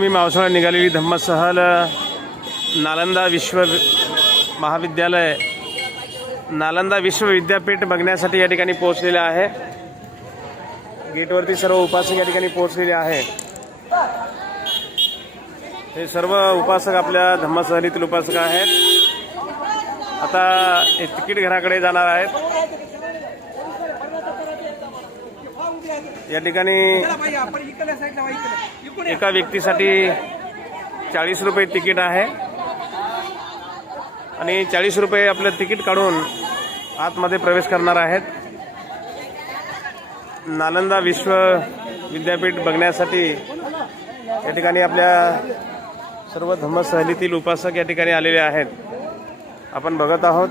मी मावसाळा निघालेली धम्मसहल नालंदा महाविद्यालय नालंदा विश्वविद्यापीठ बघण्यासाठी या ठिकाणी पोहोचलेले आहे। गेटवरती सर्व उपासक या ठिकाणी पोहोचलेले आहे। हे सर्व उपासक आपल्या धम्मसहलीतील उपासक आहेत। आता हे तिकीट घराकडे जाणार आहेत। या ठिकाणी एका व्यक्तीसाठी 40 रुपये तिकीट आहे आणि 40 रुपये आपलं तिकीट काढून आतमध्ये प्रवेश करणार आहेत। नालंदा विश्वविद्यापीठ बघण्यासाठी या ठिकाणी आपल्या सर्व धम्मसहलीतील उपासक या ठिकाणी आलेले आहेत। आपण बघत आहोत।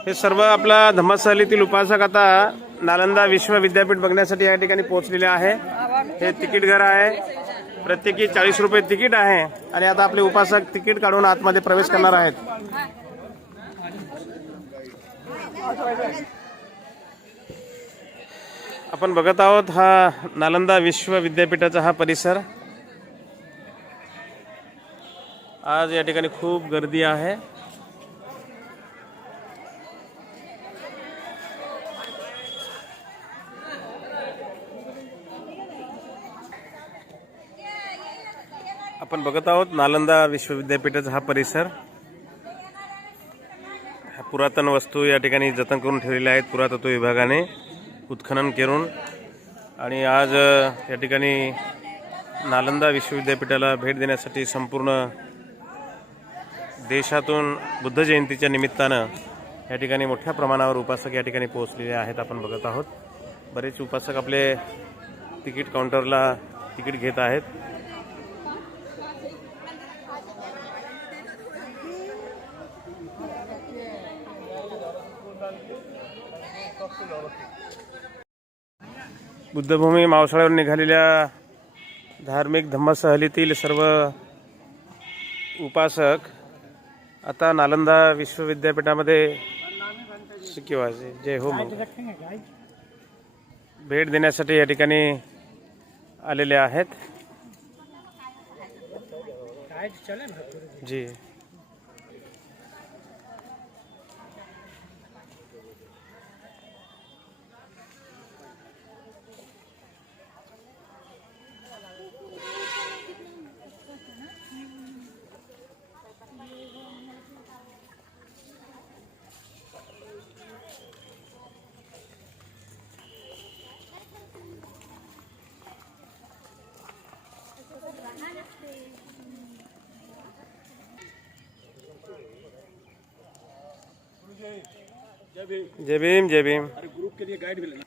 हे सर्व आपला धम्मसहलीतील उपासक आता नालंदा विश्वविद्यापीठ बघण्यासाठी या ठिकाणी पोहोचलेले आहे। हे तिकीट घर आहे। प्रत्येकी 40 रुपये तिकीट आहे आणि आता आपले उपासक तिकीट काढून आतमध्ये प्रवेश करणार आहेत। आपण बघत आहोत हा नालंदा विश्वविद्यापीठाचा हा परिसर। आज या ठिकाणी खूप गर्दी आहे। आपण बघत आहोत नालंदा विश्वविद्यापीठाचा हा परिसर। पुरातन वस्तू या ठिकाणी जतन करून ठेवलेल्या आहेत पुरातत्व विभागाने उत्खनन करून। आणि आज या ठिकाणी नालंदा विश्वविद्यापीठाला भेट देण्यासाठी संपूर्ण देशातून बुद्ध जयंतीच्या निमित्तानं या ठिकाणी मोठ्या प्रमाणावर उपासक या ठिकाणी पोहोचलेले आहेत। आपण बघत आहोत बरेच उपासक आपले तिकीट काउंटरला तिकीट घेत आहेत। बुद्धभूमी मावसाळ्यावर निघालेल्या धार्मिक धम्मसहलीतील सर्व उपासक आता नालंदा विश्वविद्यापीठामध्ये शिकवायचे जय हो भेट देण्यासाठी या ठिकाणी आलेले आहेत। जी जय भीम जय भीम। ग्रुप के लिए गाइड भी लेना।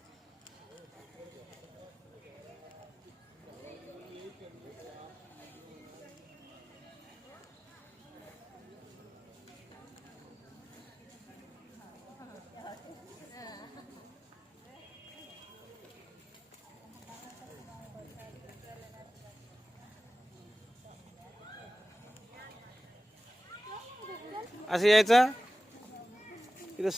असं यायचं इथं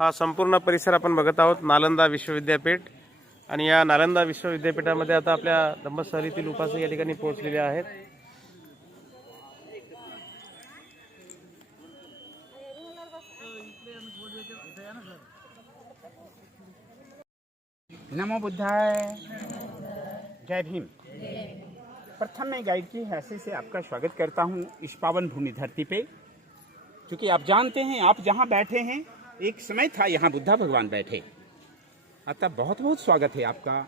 हा संपूर्ण परिसर आपण बघत आहोत नालंदा विश्वविद्यापीठ। आणि या नालंदा विश्वविद्यापीठामध्ये आता आपल्या धम्मसहलीतील उपासक या ठिकाणी पोहोचलेले आहेत। नमो बुद्धाय। जय भीम। प्रथम मैं गाइड की हैसियत से आपका स्वागत करता हूं इस पावन भूमि धरती पे, क्योंकि आप जानते हैं आप जहां बैठे हैं एक समय था यहाँ बुद्धा भगवान बैठे। अतः बहुत बहुत स्वागत है आपका,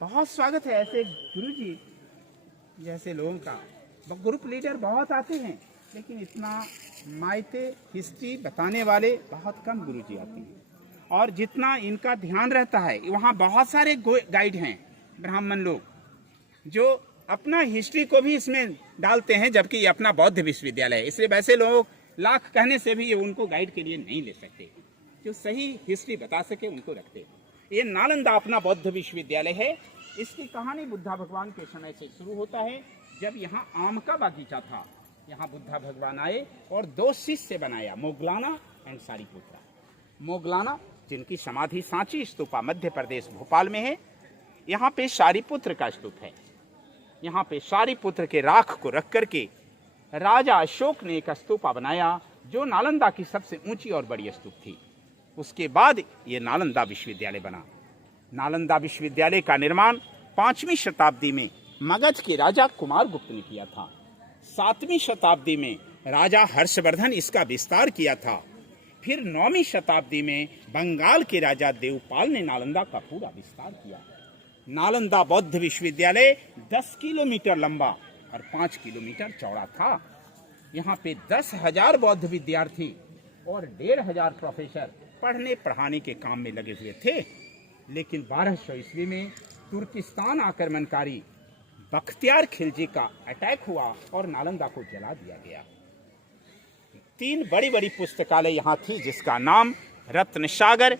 बहुत स्वागत है ऐसे गुरु जी जैसे लोगों का। ग्रुप लीडर बहुत आते हैं, लेकिन इतना मायते हिस्ट्री बताने वाले बहुत कम गुरु जी आते हैं। और जितना इनका ध्यान रहता है, वहाँ बहुत सारे गाइड हैं ब्राह्मण लोग जो अपना हिस्ट्री को भी इसमें डालते हैं, जबकि ये अपना बौद्ध विश्वविद्यालय है। इसलिए वैसे लोग लाख कहने से भी ये उनको गाइड के लिए नहीं ले सकते। जो सही हिस्ट्री बता सके उनको रखते हैं। ये नालंदा अपना बौद्ध विश्वविद्यालय है। इसकी कहानी बुद्धा भगवान के समय से शुरू होता है, जब यहाँ आम का बागीचा था। यहाँ बुद्धा भगवान आए और 2 शिष्य बनाया, मोगलाना एंड सारिपुत्रा। मोगलाना जिनकी समाधि सांची स्तूपा मध्य प्रदेश भोपाल में है। यहाँ पे सारिपुत्र का स्तूप है। यहाँ पे सारिपुत्र के राख को रख करके राजा अशोक ने एक स्तूपा बनाया, जो नालंदा की सबसे ऊंची और बड़ी स्तूप थी। उसके बाद ये नालंदा विश्वविद्यालय बना। नालंदा विश्वविद्यालय का निर्माण 5वीं शताब्दी में मगध के राजा कुमारगुप्त ने किया था। 7वीं शताब्दी में राजा हर्षवर्धन इसका विस्तार किया था। फिर 9वीं शताब्दी में बंगाल के राजा देवपाल ने नालंदा का पूरा विस्तार किया। नालंदा बौद्ध विश्वविद्यालय 10 किलोमीटर लंबा और 5 किलोमीटर चौड़ा था। यहाँ पे 10,000 बौद्ध विद्यार्थी और 1,500 प्रोफेसर पढ़ने पढ़ाने के काम में लगे हुए थे। लेकिन 1200 ईस्वी में तुर्किस्तान आक्रमणकारी बख्तियार खिलजी का अटैक हुआ और नालंदा को जला दिया गया। 3 बड़ी बड़ी पुस्तकालय यहाँ थी, जिसका नाम रत्न सागर,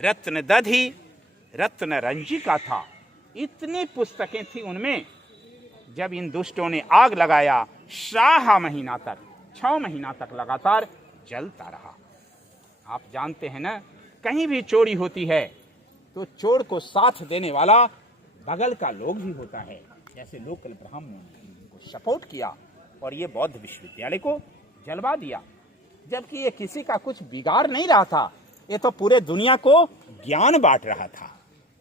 रत्न दधि, रत्न रंजिका था। इतनी पुस्तकें थी उनमें। जब इन दुष्टों ने आग लगाया, 6 महीना तक लगातार जलता रहा। आप जानते हैं ना, कहीं भी चोरी होती है तो चोर को साथ देने वाला बगल का लोग भी होता है। जैसे लोकल ब्राह्मणों ने को सपोर्ट किया और ये बौद्ध विश्वविद्यालय को जलवा दिया, जबकि ये किसी का कुछ बिगाड़ नहीं रहा था। ये तो पूरे दुनिया को ज्ञान बांट रहा था।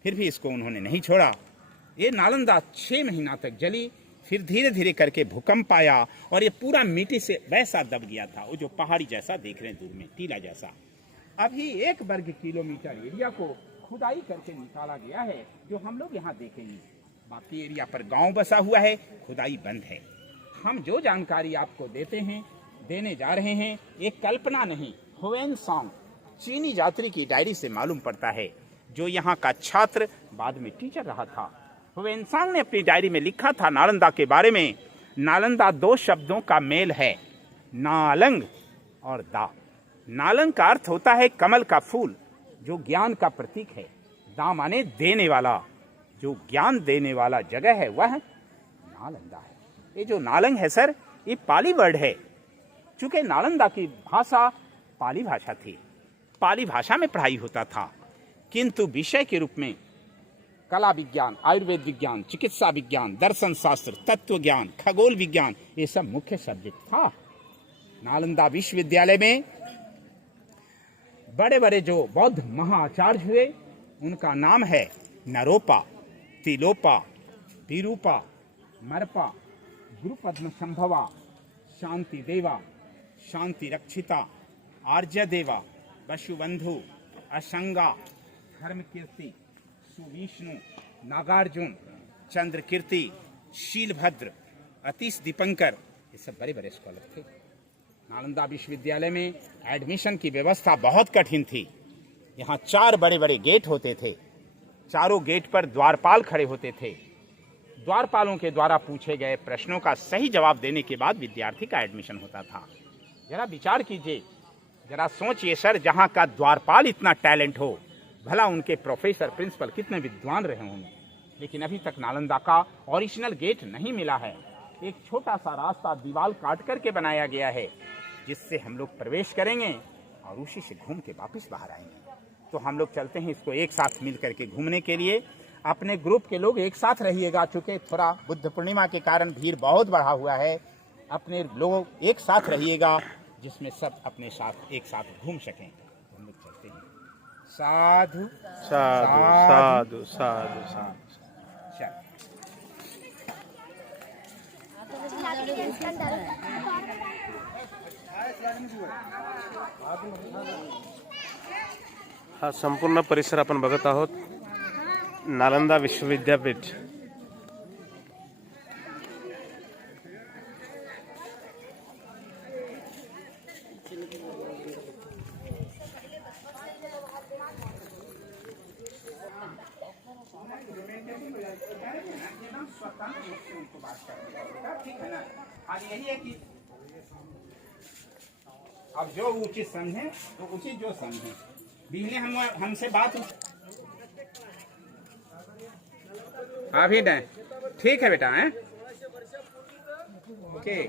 फिर भी इसको उन्होंने नहीं छोड़ा। ये नालंदा 6 महीना तक जली। फिर धीरे धीरे करके भूकंप आया और ये पूरा मिट्टी से वैसा दब गया था। वो जो पहाड़ी जैसा देख रहे हैं दूर में, टीला जैसा। अभी 1 वर्ग किलोमीटर एरिया को खुदाई करके निकाला गया है, जो हम लोग यहाँ देखेंगे। बाकी एरिया पर गांव बसा हुआ है, खुदाई बंद है। हम जो जानकारी आपको देने जा रहे हैं, ये कल्पना नहीं, ह्वेनसांग चीनी यात्री की डायरी से मालूम पड़ता है, जो यहाँ का छात्र बाद में टीचर रहा था। ह्वेनसांग ने अपनी डायरी में लिखा था नालंदा के बारे में। नालंदा 2 शब्दों का मेल है, नालंग और दा। नालंग का अर्थ होता है कमल का फूल, जो ज्ञान का प्रतीक है। दा माने देने वाला, जो ज्ञान देने वाला जगह है वह नालंदा है। ये जो नालंग है सर, ये पाली वर्ड है। चूंकि नालंदा की भाषा पाली भाषा थी, पाली भाषा में पढ़ाई होता था, किंतु विषय के रूप में कला विज्ञान, आयुर्वेद विज्ञान, चिकित्सा विज्ञान, दर्शन शास्त्र, तत्व ज्ञान, खगोल विज्ञान, ये सब मुख्य सब्जेक्ट था। नालंदा विश्वविद्यालय में बड़े बड़े जो बौद्ध महाआचार्य हुए, उनका नाम है नरोपा, तिलोपा, विरूपा, मरपा, गुरुपद्म संभवा, शांति देवा, शांति रक्षिता, आर्य देवा, वसुबंधु, असंगा, धर्म कीर्ति, सुविष्णु, नागार्जुन, चंद्र कीर्ति, शीलभद्र, अतीश दीपंकर, ये सब बड़े बड़े स्कॉलर थे। नालंदा विश्वविद्यालय में एडमिशन की व्यवस्था बहुत कठिन थी। यहाँ 4 बड़े बड़े गेट होते थे। चारों गेट पर द्वारपाल खड़े होते थे। द्वारपालों के द्वारा पूछे गए प्रश्नों का सही जवाब देने के बाद विद्यार्थी का एडमिशन होता था। जरा विचार कीजिए, जरा सोचिए सर, जहाँ का द्वारपाल इतना टैलेंट हो, भला उनके प्रोफेसर प्रिंसिपल कितने विद्वान रहे होंगे। लेकिन अभी तक नालंदा का ओरिजिनल गेट नहीं मिला है। एक छोटा सा रास्ता दीवार काट करके बनाया गया है, जिससे हम लोग प्रवेश करेंगे और उसी से घूम के वापस बाहर आएंगे। तो हम लोग चलते हैं इसको एक साथ मिल करके घूमने के लिए। अपने ग्रुप के लोग एक साथ रहिएगा, चूंकि थोड़ा बुद्ध पूर्णिमा के कारण भीड़ बहुत बढ़ा हुआ है। अपने लोग एक साथ रहिएगा, जिसमें सब अपने साथ एक साथ घूम सकें। हम लोग चलते हैं। साधु साधु साधु साधु साधु। चल। हा संपूर्ण परिसर आपण बघत आहोत, नालंदा विश्वविद्यापीठ। ठीक है ना? हाँ, यही है कि अब जो उचित समझे तो उचित जो समझे। बिजली हमसे बात अभी नहीं, ठीक है बेटा है। ओके,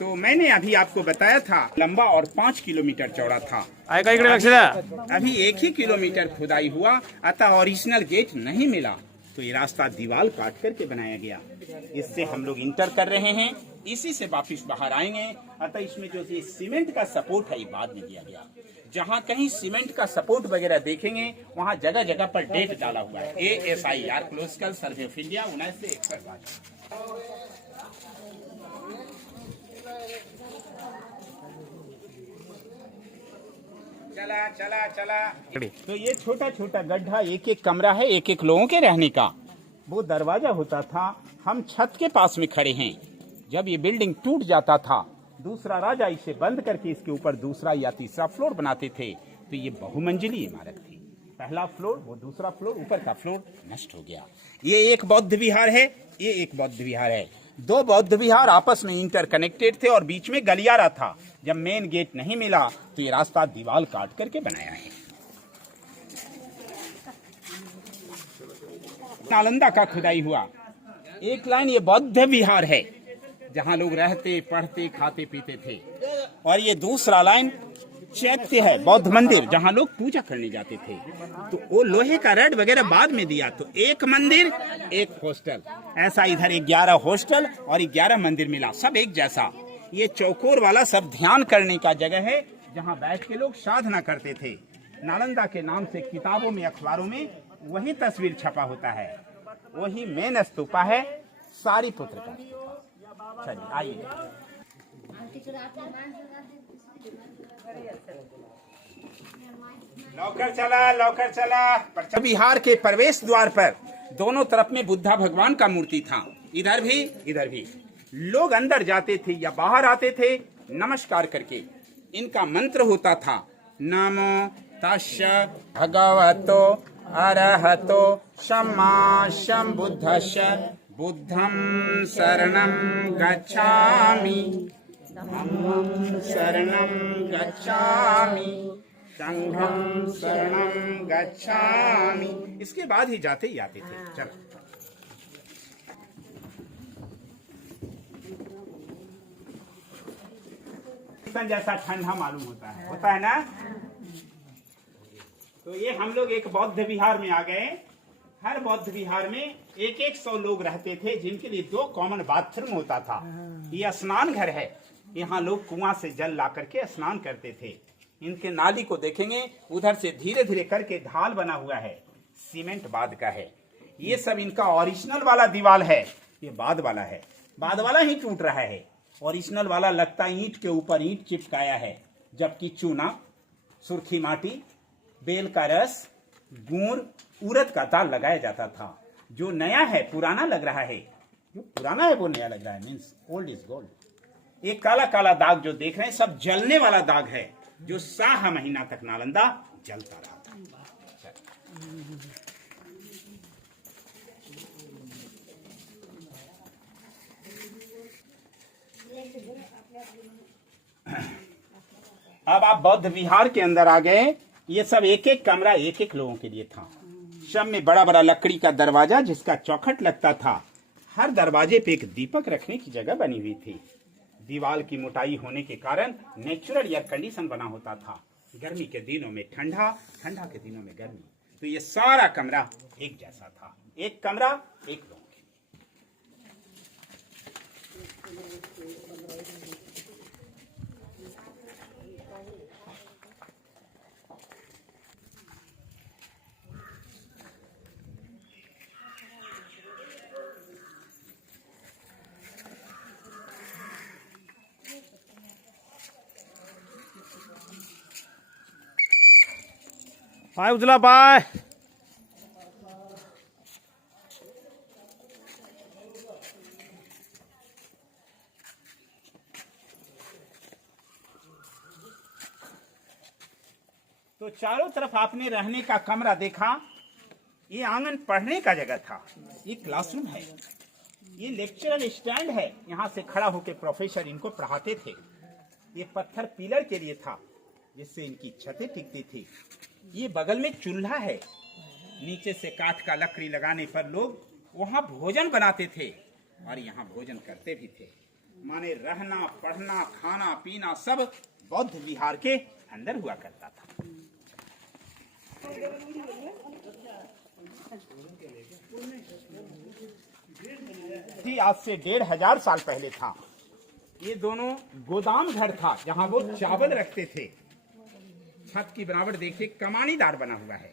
तो मैंने अभी आपको बताया था लंबा और 5 किलोमीटर चौड़ा था। ऐका इकडे लक्ष द्या। अभी 1 ही किलोमीटर खुदाई हुआ, अतः ओरिजिनल गेट नहीं मिला, तो ये रास्ता दीवार काट करके बनाया गया। इससे हम लोग इंटर कर रहे हैं, इसी से वापिस बाहर आएंगे। अतः इसमें जो ये सीमेंट का सपोर्ट है ये बाद में दिया गया। जहाँ कहीं सीमेंट का सपोर्ट वगैरह देखेंगे वहाँ जगह जगह पर डेट डाला हुआ है, ASIR क्लोजिकल सर्वे ऑफ इंडिया 1961। चला चला चला। तो ये छोटा छोटा गड्ढा, एक एक कमरा है, एक एक लोगों के रहने का। वो दरवाजा होता था, हम छत के पास में खड़े हैं। जब ये बिल्डिंग टूट जाता था, दूसरा राजा इसे बंद करके इसके ऊपर दूसरा या तीसरा फ्लोर बनाते थे। तो ये बहुमंजिली इमारत थी। पहला फ्लोर, वो दूसरा फ्लोर, ऊपर का फ्लोर नष्ट हो गया। ये एक बौद्ध विहार है, ये एक बौद्ध विहार है। 2 बौद्ध विहार आपस में इंटरकनेक्टेड थे और बीच में गलियारा था। जब मेन गेट नहीं मिला तो ये रास्ता दीवार काट करके बनाया है। नालंदा का खुदाई हुआ। एक लाइन ये बौद्ध विहार है, जहाँ लोग रहते, पढ़ते, खाते पीते थे। और ये दूसरा लाइन चैत्य है, बौद्ध मंदिर, जहाँ लोग पूजा करने जाते थे। तो वो लोहे का रड वगैरह बाद में दिया। तो एक मंदिर, एक हॉस्टल, ऐसा इधर 11 हॉस्टल और 11 मंदिर मिला, सब एक जैसा। ये चौकोर वाला सब ध्यान करने का जगह है, जहाँ बैठ के लोग साधना करते थे। नालंदा के नाम से किताबों में, अखबारों में वही तस्वीर छपा होता है। वही मेन स्तूपा है, सारीपुत्र का स्तूपा। चलिए आइए। लौकर चला, लौकर चला। बिहार के प्रवेश द्वार पर दोनों तरफ में बुद्धा भगवान का मूर्ति था, इधर भी इधर भी। लोग अंदर जाते थे या बाहर आते थे नमस्कार करके। इनका मंत्र होता था, नमो तस्य भगवतो अरहतो सम्मा सम्बुद्धस्य बुद्धं शरणं गच्छामि, धम्मं शरणं गच्छामि, संघं शरणं गच्छामि। इसके बाद ही जाते ही आते थे। चलो जैसा ठंडा मालूम होता है ना। तो ये हम लोग एक बौद्ध विहार में आ गए। हर बौद्ध विहार में 100 लोग रहते थे, जिनके लिए 2 कॉमन बाथरूम होता था। ये स्नान घर है, यहाँ लोग कुआं से जल ला करके स्नान करते थे। इनके नाली को देखेंगे, उधर से धीरे धीरे करके ढाल बना हुआ है, सीमेंट बाद का है। ये सब इनका ओरिजिनल वाला दीवार है, ये बाद वाला है। बाद वाला ही टूट रहा है, ओरिजिनल वाला लगता ईंट के ऊपर ईंट चिपकाया है। जबकि चूना, सुर्खी माटी, बेल का रस, गुड़, उड़द का दाल लगाया जाता था। जो नया है पुराना लग रहा है, जो पुराना है वो नया लग रहा है, मीन्स ओल्ड इज गोल्ड। एक काला काला दाग जो देख रहे हैं सब जलने वाला दाग है, जो 6 महीना तक नालंदा जलता रहा था। अब आप बौद्ध विहार के अंदर आ गए। ये सब एक एक कमरा एक एक लोगों के लिए था। सब में बड़ा बड़ा लकड़ी का दरवाजा, जिसका चौखट लगता था। हर दरवाजे पे एक दीपक रखने की जगह बनी हुई थी। दीवार की मोटाई होने के कारण नेचुरल एयर कंडीशन बना होता था। गर्मी के दिनों में ठंडा, ठंडा के दिनों में गर्मी। तो ये सारा कमरा एक जैसा था, एक कमरा एक लोग। पाय उचला पाय. तो चारों तरफ आपने रहने का कमरा देखा. ये आंगन पढ़ने का जगह था. ये क्लासरूम है. ये लेक्चरर स्टैंड है. यहाँ से खड़ा होकर प्रोफेसर इनको पढ़ाते थे. ये पत्थर पिलर के लिए था जिससे इनकी छतें टिकती थी. ये बगल में चूल्हा है. नीचे से काठ का लकड़ी लगाने पर लोग वहाँ भोजन बनाते थे और यहाँ भोजन करते भी थे. माने रहना, पढ़ना, खाना पीना सब बौद्ध विहार के अंदर हुआ करता था. आज से 1500 साल पहले था. ये दोनों गोदाम घर था जहां वो चावल रखते थे. छत की बनावट देखिए, कमानीदार बना हुआ है.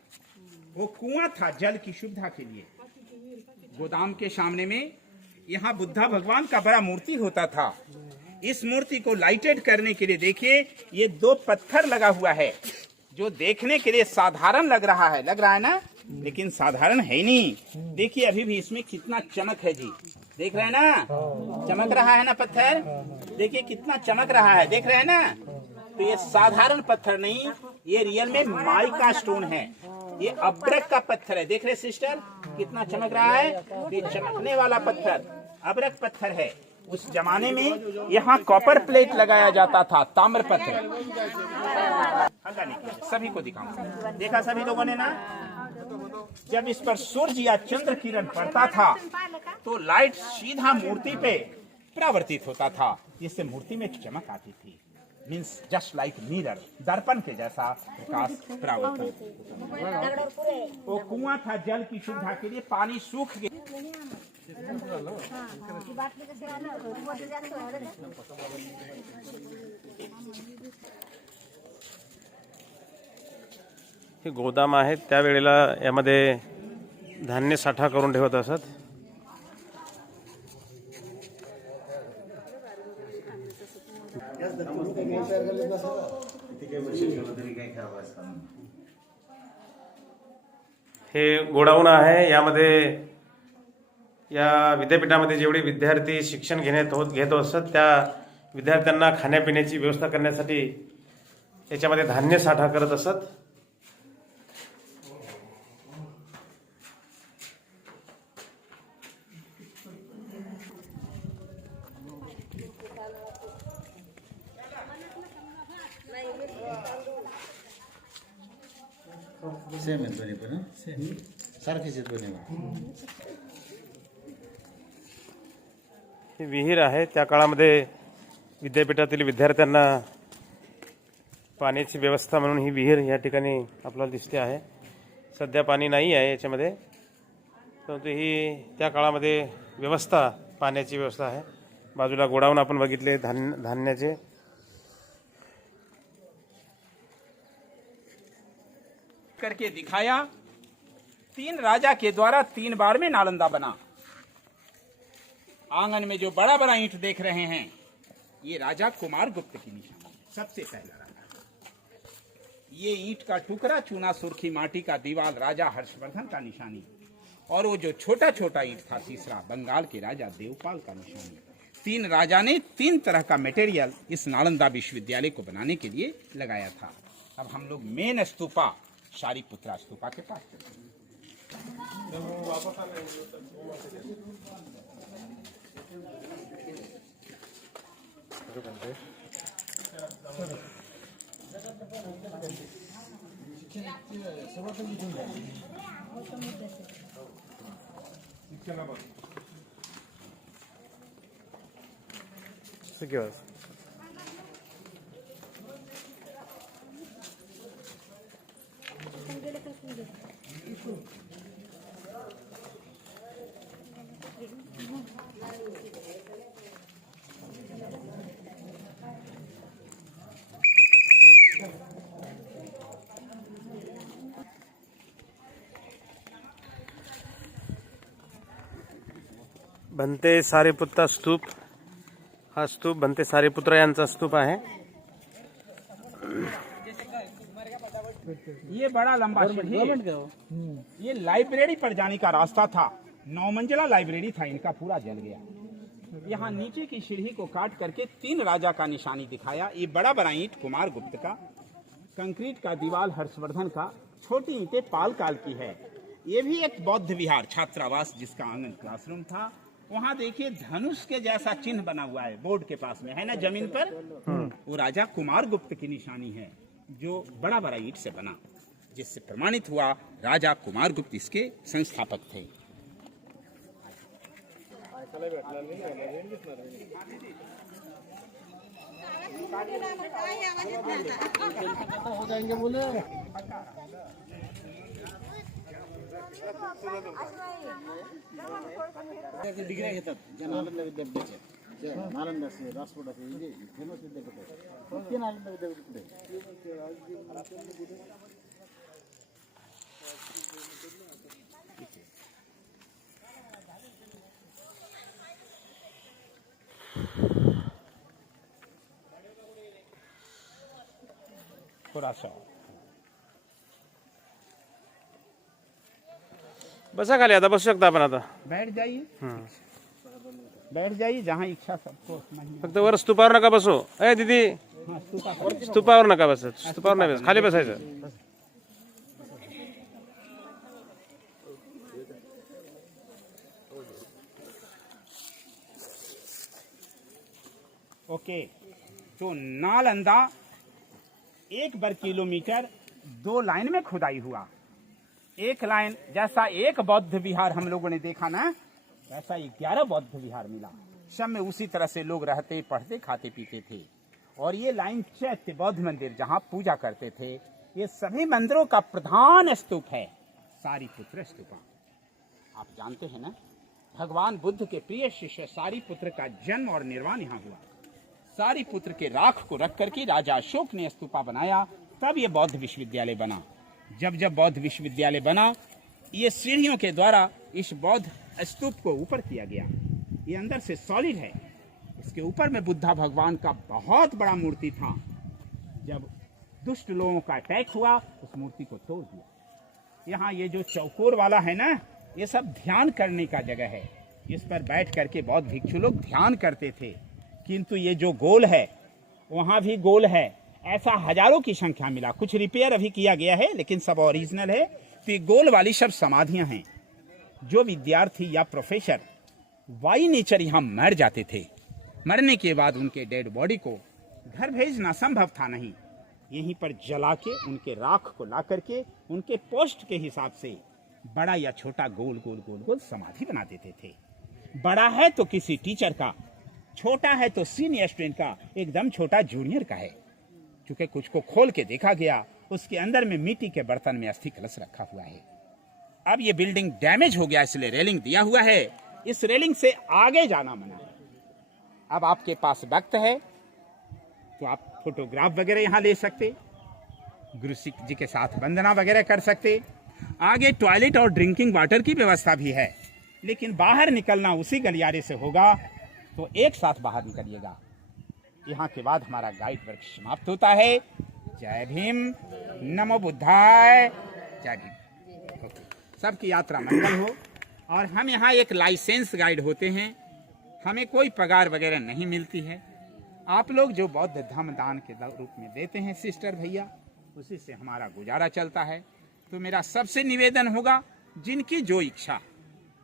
वो कुआं था जल की सुविधा के लिए. गोदाम के सामने में यहाँ बुद्धा भगवान का बड़ा मूर्ति होता था. इस मूर्ति को लाइटेड करने के लिए देखिए ये 2 पत्थर लगा हुआ है जो देखने के लिए साधारण लग रहा है ना, लेकिन साधारण है नहीं. देखिए अभी भी इसमें कितना चमक है जी. देख रहे हैं ना, चमक रहा है ना पत्थर. देखिए कितना चमक रहा है, देख रहे हैं ना. तो ये साधारण पत्थर नहीं, ये रियल में माइका स्टोन है. ये अब्रक का पत्थर है. देख रहे सिस्टर कितना चमक रहा है. ये चमकने वाला पत्थर अब्रक पत्थर है. उस जमाने में यहाँ कॉपर प्लेट लगाया जाता था, ताम्र पत्थर. सभी को दिखाऊंगा. देखा सभी लोगों ने ना, जब इस पर सूर्य या चंद्र किरण पड़ता था तो लाइट सीधा मूर्ति पे परावर्तित होता था, जिससे मूर्ति में चमक आती थी. मीन्स जस्ट लाइक मिरर, दर्पण के जैसा प्रकाश परावर्तित. वो कुआं था जल की सुविधा के लिए. पानी सूख गया. हे गोदाम आहे. त्यावेळेला यामध्ये धान्य साठा करून ठेवत असत. हे गोडाऊन आहे. यामध्ये या विद्यापीठामध्ये जेवढे विद्यार्थी शिक्षण घेत असतात त्या विद्यार्थ्यांना खाण्यापिण्याची व्यवस्था करण्यासाठी याच्यामध्ये धान्य साठा करत असत. सेम आहेत दोन्ही पण. सेम सारखेच आहेत दोन्ही पण. ही विहीर आहे. त्या काळामध्ये विद्यापीठातील विद्यार्थ्यांना पाण्याची व्यवस्था म्हणून ही विहीर या ठिकाणी आपल्याला दिसते आहे. सध्या पाणी नाही आहे याच्यामध्ये, परंतु ही त्या काळामध्ये व्यवस्था, पाण्याची व्यवस्था आहे. बाजूला गोडाऊन आपण बघितले धान्याचे. करके दिखाया. 3 राजा के द्वारा 3 बार में नालंदा बना. आंगन में जो बड़ा बड़ा ईंट देख रहे हैं ये राजा कुमार गुप्त की निशानी, सबसे पहला राजा. ये ईंट का टुकड़ा चूना सुर्खी माटी का दीवाल राजा हर्षवर्धन का निशानी. और वो जो छोटा छोटा ईंट था तीसरा बंगाल के राजा देवपाल का निशानी. 3 राजा ने 3 तरह का मटेरियल इस नालंदा विश्वविद्यालय को बनाने के लिए लगाया था. अब हम लोग मेन स्तूपा शारीपुत्रा स्तूपा के पास चलते हैं. भंते सारीपुत्रा स्तूप. हा स्तूप भंते सारीपुत्रा यांचा स्तूप आहे. ये बड़ा लंबा सीढ़ी है। ये लाइब्रेरी पर जाने का रास्ता था। 9 मंजिला लाइब्रेरी था, इनका पूरा जल गया। यहाँ नीचे की सीढ़ी को काट करके 3 राजा का निशानी दिखाया। ये बड़ा बड़ा ईंट कुमार गुप्त का, कंक्रीट का दीवार हर्षवर्धन का, छोटी ईंटें पाल काल की है। ये भी एक बौद्ध विहार छात्रावास जिसका आंगन क्लासरूम था। वहाँ देखिए धनुष के जैसा चिन्ह बना हुआ है बोर्ड के पास में, है ना, जमीन पर। वो राजा कुमार गुप्त की निशानी है जो बड़ा बड़ा ईंट से बना, जिससे प्रमाणित हुआ राजा कुमार गुप्त इसके संस्थापक थे। डिग्री घेतात ज्या नालंदा विद्यापीठाचे, ज्या नालंदा असेल, राजकोट असेल, जे फेमस विद्यापीठ आहे ते नालंदा विद्यापीठ कुठे थोड़ा सा बसा खाली, आता बसू शकता आपण आता. बैठ जाइए, बैठ जाइए जहाँ इच्छा सबको। फक्त वर स्तूपावर नका बसू. ए दीदी, हाँ, स्तूपा पर। स्तूपावर नका बसत, स्तूपावर नाही बस, खाली बसायचं. ओके, तो नालंदा 1 वर्ग किलोमीटर 2 लाइन में खुदाई हुआ। एक लाइन जैसा एक बौद्ध विहार हम लोगों ने देखा ना, वैसा 11 बौद्ध विहार मिला। सब में उसी तरह से लोग रहते, पढ़ते, खाते पीते थे। और ये लाइन चैत्य बौद्ध मंदिर जहाँ पूजा करते थे, ये सभी मंदिरों का प्रधान स्तूप है सारीपुत्र स्तूपा। आप जानते हैं ना, भगवान बुद्ध के प्रिय शिष्य सारीपुत्र का जन्म और निर्वाण यहाँ हुआ। सारीपुत्र के राख को रख करके राजा अशोक ने स्तूपा बनाया, तब ये बौद्ध विश्वविद्यालय बना। जब जब बौद्ध विश्वविद्यालय बना, ये सीढ़ियों के द्वारा इस बौद्ध स्तूप को ऊपर किया गया। ये अंदर से सॉलिड है। इसके ऊपर में बुद्धा भगवान का बहुत बड़ा मूर्ति था। जब दुष्ट लोगों का अटैक हुआ, उस मूर्ति को तोड़ दिया। यहाँ ये जो चौकोर वाला है ना, ये सब ध्यान करने का जगह है। इस पर बैठ करके बौद्ध भिक्षु लोग ध्यान करते थे। किंतु ये जो गोल है, वहाँ भी गोल है। ऐसा हजारों की संख्या मिला। कुछ रिपेयर अभी किया गया है, लेकिन सब ओरिजिनल है। तो ये गोल वाली सब समाधियां हैं। जो विद्यार्थी या प्रोफेसर बाई नेचर यहाँ मर जाते थे, मरने के बाद उनके डेड बॉडी को घर भेजना संभव था नहीं, यहीं पर जला के उनके राख को ला करके उनके पोस्ट के हिसाब से बड़ा या छोटा गोल गोल गोल गोल समाधि बना देते थे। बड़ा है तो किसी टीचर का, छोटा है तो सीनियर स्टूडेंट का, एकदम छोटा जूनियर का है। क्योंकि कुछ को खोल के देखा गया, उसके अंदर में मिट्टी के बर्तन में अस्थि कलश रखा हुआ है। अब ये बिल्डिंग डैमेज हो गया, इसलिए रेलिंग दिया हुआ है। इस रेलिंग से आगे जाना मना है। अब आपके पास वक्त है तो आप फोटोग्राफ वगैरह यहाँ ले सकते, गुरु जी के साथ वंदना वगैरह कर सकते। आगे टॉयलेट और ड्रिंकिंग वाटर की व्यवस्था भी है, लेकिन बाहर निकलना उसी गलियारे से होगा, तो एक साथ बाहर निकलिएगा। यहाँ के बाद हमारा गाइड वर्क समाप्त होता है। जय भीम, नमो बुद्धाय, जय भीम। सबकी यात्रा मंगल हो। और हम यहाँ एक लाइसेंस गाइड होते हैं, हमें कोई पगार वगैरह नहीं मिलती है। आप लोग जो बौद्ध धर्म दान के रूप में देते हैं सिस्टर भैया, उसी से हमारा गुजारा चलता है। तो मेरा सबसे निवेदन होगा, जिनकी जो इच्छा,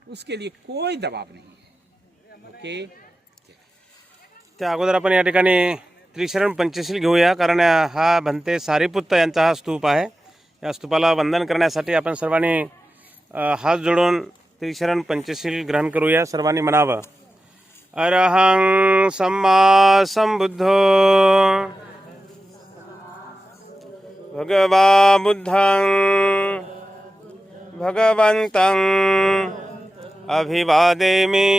उसके लिए कोई दबाव नहीं है। ओके, त्या अगोदर आपण या ठिकाणी त्रिशरण पंचशील घेऊया, कारण हा भंते सारीपुत्त यांचा हा स्तूप आहे. या स्तूपाला वंदन करण्यासाठी आपण सर्वांनी हात जोडून त्रिशरण पंचशील ग्रहण करूया. सर्वांनी म्हणावं, अरहं सम्मा संबुद्धो भगवा बुद्धं भगवन्तं अभिवादेमि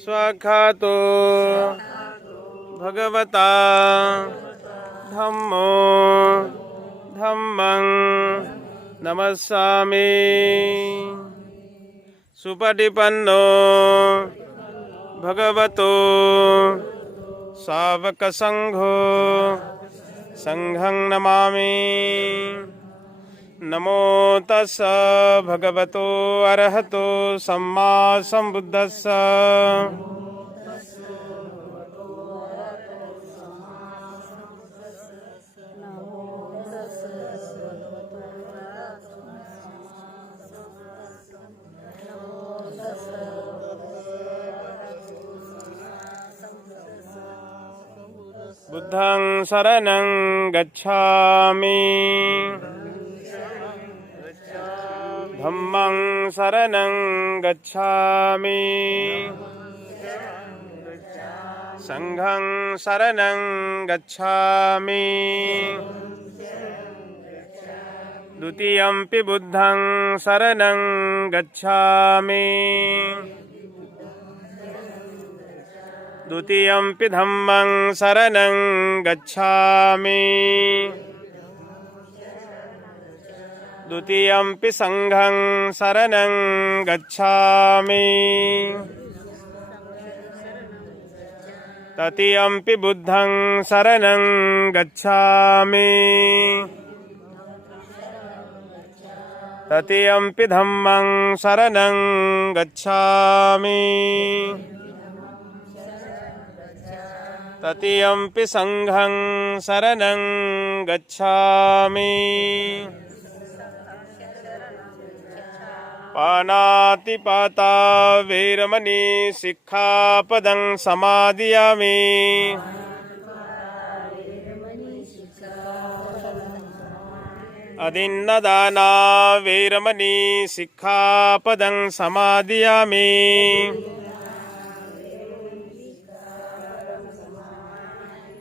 स्वखातो भगवता धम्मो धम्मं नमस्सामि सुपटिपन्नो भगवतो सावक संघो संघं नमामि। नमो तस्स भगवतो अरहतो सम्मा सम्बुद्धस्स। बुद्धं शरणं गच्छामि। धम्मं शरणं गच्छामि। संघं शरणं गच्छामि। द्वितीयंपि बुद्धं शरणं गच्छामि। द्वितीयंपि धम्मं शरणं गच्छामि। द्वितीयंपि संघं शरणं गच्छामि। तृतीयंपि बुद्धं शरणं गच्छामि। तृतीयंपि धम्मं शरणं गच्छामि। तृतीयंपि संघं शरणं गच्छामि। पानातिपाता वेरमणि सिक्खापदं समादियामि। अदिन्नदाना वेरमणि सिक्खापदं समादियामि।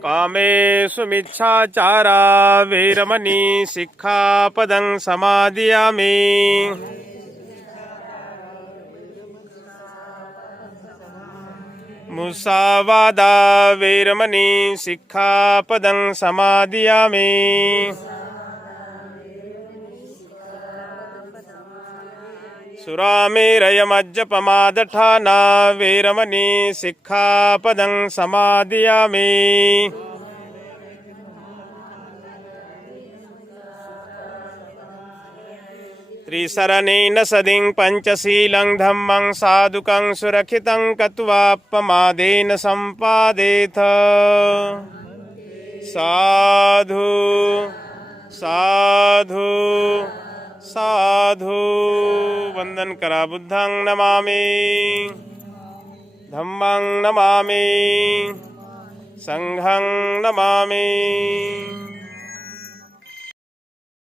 कामेषु मिच्छाचारा वेरमणि सिक्खापदं समादियामि। मुसावादा वेरमणि सिक्खापदं समादियामि। सुरामेरयमज्जपमादठाना वेरमणि सिक्खापदं समादियामि। त्रिशरणेन सदिं पंचशीलं धम्मं साधुकं सुरक्षितं कत्वापमादेन सम्पादेथ। साधु साधु साधु। वंदन करा। बुद्धं नमामि। धम्मं नमामि। संघं नमामि।